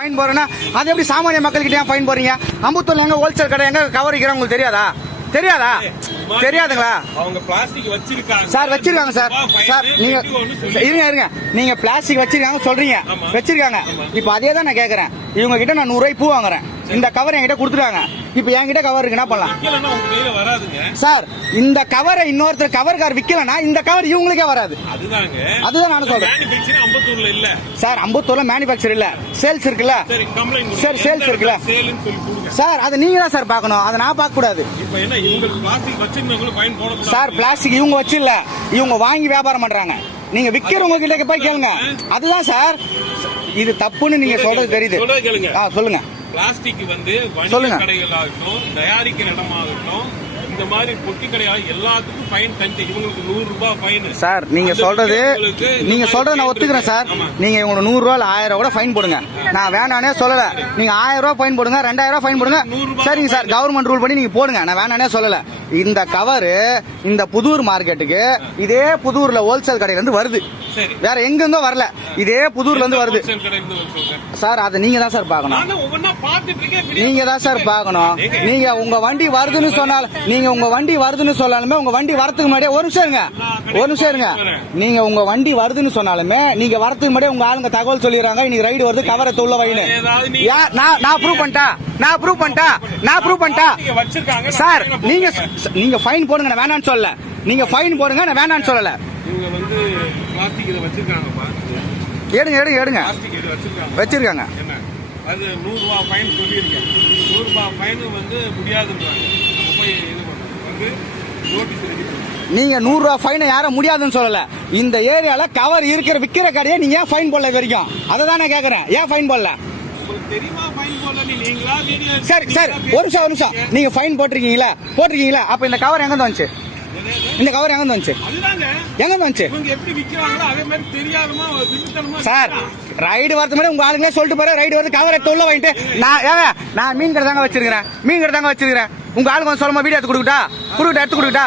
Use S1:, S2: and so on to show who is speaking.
S1: Fine போறேன்னா அது எப்படி சாமானிய மக்கள்கிட்ட ஏன் ஃபைன் போறீங்க அம்புத்தூர்ல எங்க ஹோல்சேல் கடை எங்க கவர் உங்களுக்கு தெரியாதா? தெரியாதா? தெரியாதுங்களா?
S2: அவங்க பிளாஸ்டிக் வச்சிருக்காங்க.
S1: சார் வச்சிருக்காங்க சார். சார் நீங்க இருங்க இருங்க. நீங்க பிளாஸ்டிக் வச்சிருக்காங்க சொல்றீங்க. வச்சிருக்காங்க. இப்போ அதே தான் நான் கேக்குறேன். இவங்க கிட்ட நான் நூறு ரூபாய் பூ வாங்குறேன். இந்த கவர் என்கிட்ட கொடுத்துருக்காங்க இப்போ என்கிட்ட கவர் இருக்கு என்ன பண்ணலாம் சார் இந்த கவரை இன்னொருத்தர் கவர் கார் விக்கலனா இந்த கவர் இவங்களுக்கே வராது. அதுதான் நானும் சொல்றேன். சார் அம்பத்தூர்ல மேனுஃபேக்சர் இல்ல. சேல்ஸ் இருக்குல்ல?
S2: சரி
S1: sales இருக்குல்ல? சார் அதை நீங்க தான் சார் பார்க்கணும். அதை நான் பார்க்க கூடாது சார் பிளாஸ்டிக் இவங்க வச்சு இல்ல இவங்க வாங்கி வியாபாரம் பண்றாங்க. நீங்க விக்கிறவங்க கிட்ட போய் கேளுங்க. அதுதான் சார். இது தப்புன்னு நீங்க சொல்றது தெரியுது. ஆ சொல்லுங்க.
S2: பிளாஸ்டிக் வந்து. வணிக கடைகளாகட்டும் தயாரிக்கிற இடமாகட்டும் இந்த மாதிரி பொட்டி கடையாக எல்லாத்துக்கும் ஃபைன் தந்து இவங்களுக்கு நூறு ரூபாய் ஃபைன்.
S1: சார் நீங்க சொல்றது நீங்க சொல்றத நான் ஒத்துக்கிறேன் சார். நீங்க இவங்க நூறு ரூபா இல்ல ஆயிரம் கூட ஃபைன் போடுங்க. நான் வேணானே சொல்லல. நீங்க ஆயிரம் ரூபாய் ஃபைன் போடுங்க ரெண்டாயிரம் ரூபாய் ஃபைன் போடுங்க. சரிங்க சார் கவர்மெண்ட் ரூல் பண்ணி நீங்க போடுங்க. நான் வேணானே சொல்லல. இந்த கவரு இந்த புதூர் மார்க்கெட்டுக்கு இதே புதூர்ல ஹோல்சேல் கடையில இருந்து வருது. வேற எங்க இருந்தோ வரல. இதே புதூர்ல இருந்து வருது. சார் அதை நீங்க தான் சார் பார்க்கணும். நீங்க தான் சார் பார்க்கணும். நீங்க உங்க வண்டி வருதுன்னு சொன்னால் நீங்க உங்க வண்டி வருதுன்னு சொன்னாலுமே உங்க வண்டி வரதுக்கு முன்னாடியே ஒரு நிமிஷம் இருங்க. ஒரு நிமிஷம் இருங்க. நீங்க உங்க வண்டி வருதுன்னு சொன்னாலுமே நீங்க வரதுக்கு முன்னாடியே உங்க ஆளுங்க தகவல் சொல்லிடுறாங்க. இன்னைக்கு ரைடு வருது கவரை தொல்ல யா- நான் நான் ப்ரூவ் பண்ணிட்டா? நான் ப்ரூவ் பண்ணிட்டா? நான் ப்ரூவ் பண்ணிட்டா? சார் நீங்க. நீங்க ஃபைன் போடுங்க நான் வேணான்னு சொல்லல. நீங்க ஃபைன் போடுங்க நான் வேணான்னு சொல்லல.
S2: இவங்க வந்து பிளாஸ்டிக் இதை வச்சிருக்காங்கப்பா.
S1: எடுங்க எடுங்க எடுங்க
S2: பிளாஸ்டிக் இது வச்சிருக்காங்க.
S1: வச்சிருக்காங்க.
S2: என்ன? அது நூறு ரூபாய் ஃபைன் சொல்லியிருக்கேன். நூறு ரூபாய் ஃபைன் வந்து முடியாதுன்றாங்க. நம்ம போய் இது வந்து நோட்டீஸ் எழுதி
S1: நீங்க நூறு ரூபாய் ஃபைனை யாரும் முடியாதுன்னு சொல்லல. இந்த ஏரியால கவர் இருக்கிற விக்கிற கடையை நீங்க ஏன் ஃபைன் போடல வரைக்கும்? அதை தான் நான் கேக்குறேன். ஏன் ஃபைன் போடல? சரி சரி. ஒரு நிமிஷம் ஒரு நிமிஷம். நீங்க ஃபைன் போட்டிருக்கீங்களா? போட்டிருக்கீங்களா? அப்ப இந்த கவர் எங்க வந்துச்சு? இந்த கவர் எங்க வந்துச்சு? எங்க வந்துச்சு?
S2: மாதிரி
S1: சார் ரைடு வரது முன்னாடி உங்க ஆளுங்களே சொல்லிட்டு போற ரைடு வந்து கவரை தொல்ல வாங்கிட்டு நான் ஏங்க நான் மீன் கடை தாங்க வச்சிருக்கிறேன். மீன் கடை தாங்க வச்சிருக்கிறேன். உங்க ஆளுங்க வந்து சொல்லுமா வீடியோ எடுத்து கொடுக்கட்டா? கொடுக்கட்டா எடுத்து கொடுக்கட்டா?